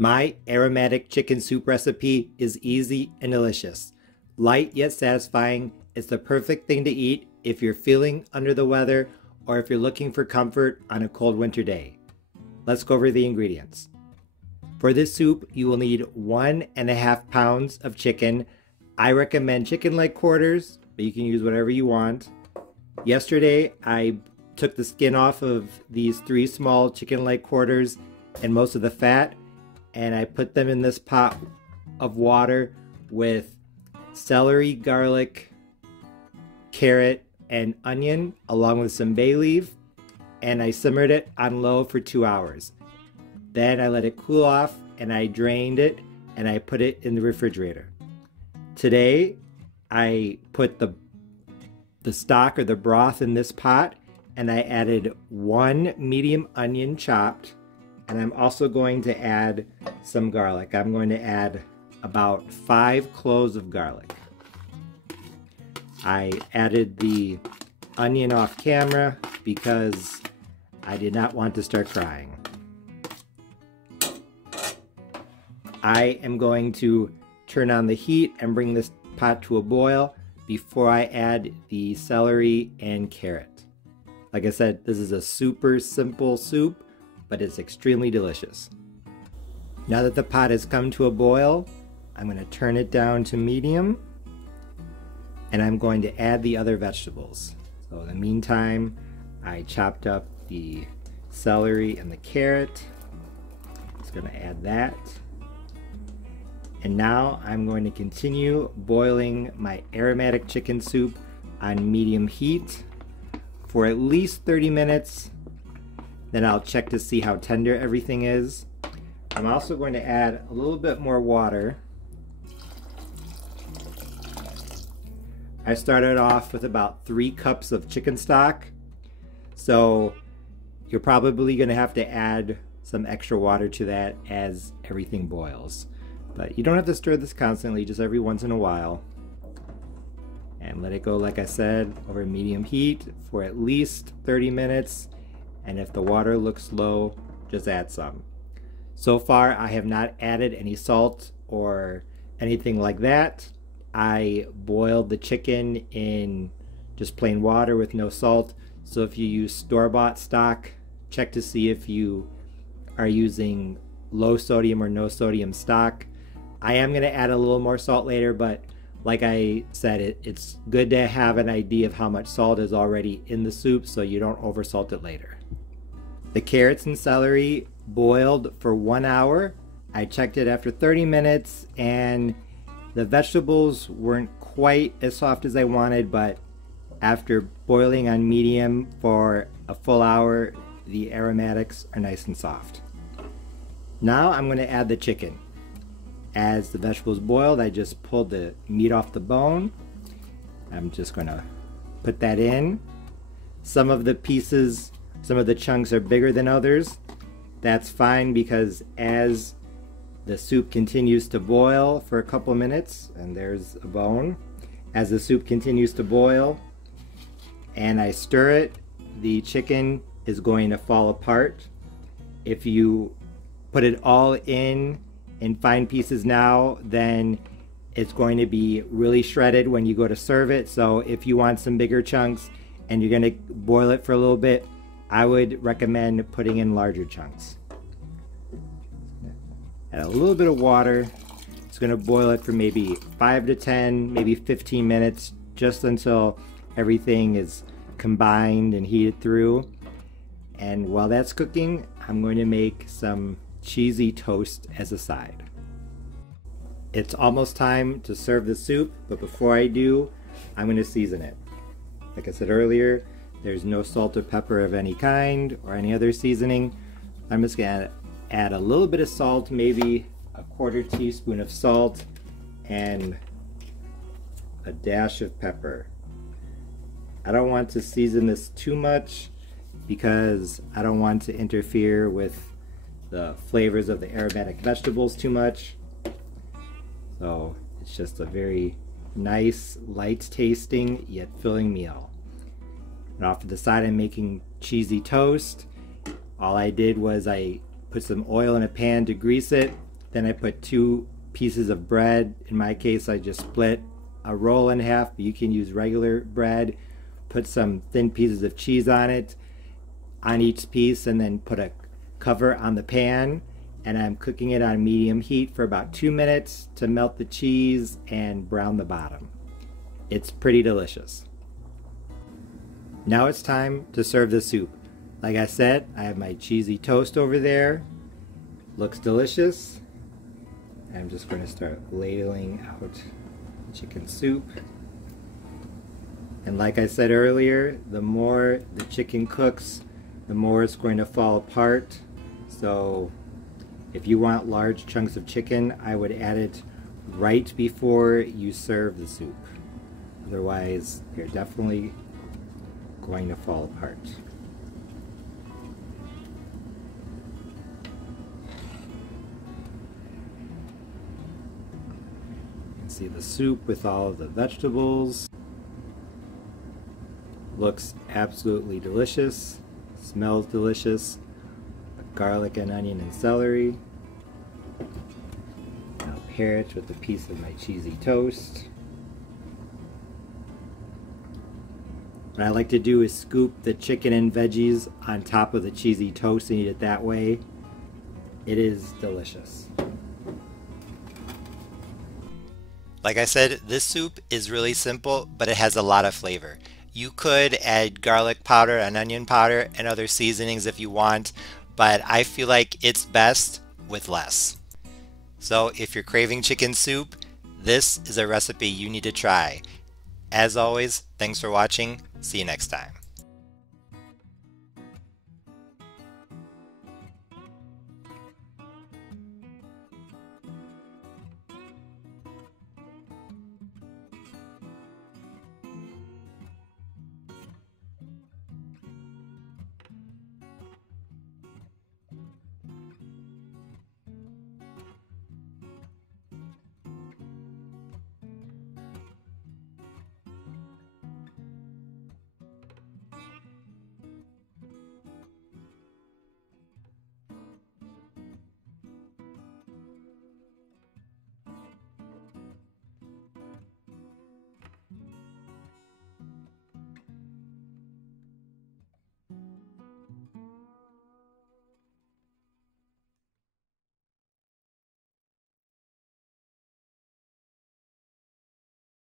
My aromatic chicken soup recipe is easy and delicious. Light yet satisfying, it's the perfect thing to eat if you're feeling under the weather or if you're looking for comfort on a cold winter day. Let's go over the ingredients. For this soup, you will need 1.5 pounds of chicken. I recommend chicken leg quarters, but you can use whatever you want. Yesterday, I took the skin off of these 3 small chicken leg quarters and most of the fat, and I put them in this pot of water with celery, garlic, carrot, and onion, along with some bay leaf, and I simmered it on low for 2 hours. Then I let it cool off and I drained it and I put it in the refrigerator. Today, I put the stock or the broth in this pot, and I added 1 medium onion chopped. And I'm also going to add some garlic. I'm going to add about 5 cloves of garlic. I added the onion off camera because I did not want to start crying. I am going to turn on the heat and bring this pot to a boil before I add the celery and carrot. Like I said, this is a super simple soup, but it's extremely delicious. Now that the pot has come to a boil, I'm going to turn it down to medium, and I'm going to add the other vegetables. So in the meantime, I chopped up the celery and the carrot. Just going to add that. And now I'm going to continue boiling my aromatic chicken soup on medium heat for at least 30 minutes. Then I'll check to see how tender everything is. I'm also going to add a little bit more water. I started off with about 3 cups of chicken stock, so you're probably going to have to add some extra water to that as everything boils. But you don't have to stir this constantly, just every once in a while. And let it go, like I said, over medium heat for at least 30 minutes. And if the water looks low, just add some. So far, I have not added any salt or anything like that. I boiled the chicken in just plain water with no salt. So if you use store-bought stock, check to see if you are using low sodium or no sodium stock. I am going to add a little more salt later, but like I said, it's good to have an idea of how much salt is already in the soup so you don't oversalt it later. The carrots and celery boiled for 1 hour. I checked it after 30 minutes and the vegetables weren't quite as soft as I wanted, but after boiling on medium for a full hour, the aromatics are nice and soft. Now I'm going to add the chicken. As the vegetables boiled, I just pulled the meat off the bone. I'm just going to put that in. Some of the pieces, some of the chunks are bigger than others. That's fine because as the soup continues to boil for a couple minutes, and there's a bone, as the soup continues to boil and I stir it, the chicken is going to fall apart. If you put it all in fine pieces now, then it's going to be really shredded when you go to serve it. So if you want some bigger chunks and you're going to boil it for a little bit, I would recommend putting in larger chunks. Add a little bit of water. It's going to boil it for maybe 5 to 10, maybe 15 minutes, just until everything is combined and heated through. And while that's cooking, I'm going to make some cheesy toast as a side. It's almost time to serve the soup, but before I do, I'm going to season it. Like I said earlier, there's no salt or pepper of any kind or any other seasoning. I'm just going to add a little bit of salt, maybe a 1/4 teaspoon of salt and a dash of pepper. I don't want to season this too much because I don't want to interfere with the flavors of the aromatic vegetables too much. So it's just a very nice, light tasting yet filling meal. And off to the side, I'm making cheesy toast. All I did was I put some oil in a pan to grease it, Then I put 2 pieces of bread. In my case, I just split a roll in half, but you can use regular bread. Put some thin pieces of cheese on it, on each piece, and then put a cover on the pan. And I'm cooking it on medium heat for about 2 minutes to melt the cheese and brown the bottom. It's pretty delicious. Now it's time to serve the soup. Like I said, I have my cheesy toast over there. Looks delicious. I'm just going to start ladling out chicken soup. And like I said earlier, the more the chicken cooks, the more it's going to fall apart. So if you want large chunks of chicken, I would add it right before you serve the soup. Otherwise, you're definitely going to fall apart. You can see the soup with all of the vegetables. Looks absolutely delicious. Smells delicious. Garlic and onion and celery. I'll pair it with a piece of my cheesy toast. What I like to do is scoop the chicken and veggies on top of the cheesy toast and eat it that way. It is delicious. Like I said, this soup is really simple, but it has a lot of flavor. You could add garlic powder and onion powder and other seasonings if you want, but I feel like it's best with less. So if you're craving chicken soup, this is a recipe you need to try. As always, thanks for watching. See you next time.